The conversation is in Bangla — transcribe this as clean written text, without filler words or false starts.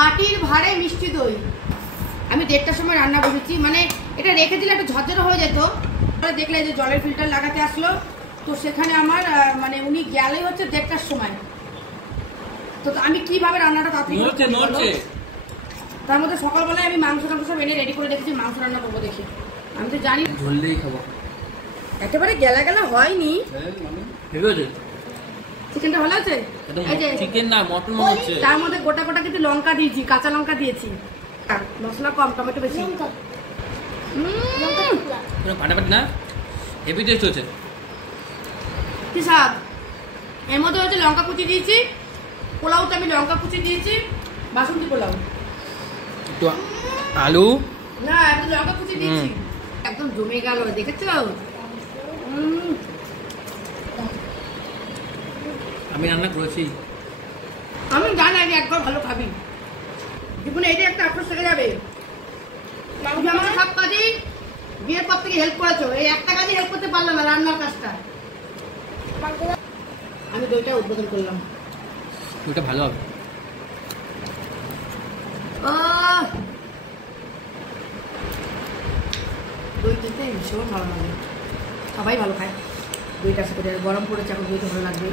মাটির ভাঁড়ে মিষ্টি দই। আমি 1:30টার সময় রান্না বসেছি, মানে এটা রেখে দিলে একটু ঝরঝরে হয়ে যেত। দেখলে যে জলের ফিল্টার লাগাতে আসলো, তো সেখানে আমার মানে উনি গেলেই হচ্ছে 1:30টার সময়। তো আমি কিভাবে রান্নাটা তাড়াতাড়ি তার মধ্যে সকালবেলায় আমি মাংস সব এনে রেডি করে রেখেছি, মাংস রান্না করবো দেখি। আমি তো জানি ঝোললেই খাবো, একেবারে গেলা গেলা হয়নি। চিকেনটা ভালো আছে? চিকেন না মটন মনে হচ্ছে। তার মধ্যে গোটা গোটা কিন্তু লঙ্কা দিয়েছি, কাঁচা লঙ্কা দিয়েছি, মশলা কম, টমেটো বেশি। ফাটাফাটি না, হেভি টেস্ট হচ্ছে। কি স্বাদ! এর মধ্যে হচ্ছে লঙ্কা কুচি দিয়েছি, পোলাওতে আমি লঙ্কা কুচি দিয়েছি, বাসন্তী পোলাও। একটু আলু না, একটু লঙ্কা কুচি দিয়েছি, একদম জমে গেল, দেখেছো? আমি রান্না করেছি, আমি জানি আগে একবার ভালো খাবি, জীবনে এটা একটা আফসোস থেকে যাবে। আমাকে সব কাজেই বিয়ের পর থেকে হেল্প করেছো, এই একটা কাজে হেল্প করতে পারলাম না, রান্নার কাজটা। আমি দইটা উদ্বোধন করলাম, ওটা ভালো হবে। দই খেতে ভীষণ ভালো লাগে, সবাই ভালো খায় দইটা, সাথে গরম পড়েছে এখন দই তো ভালো লাগবে।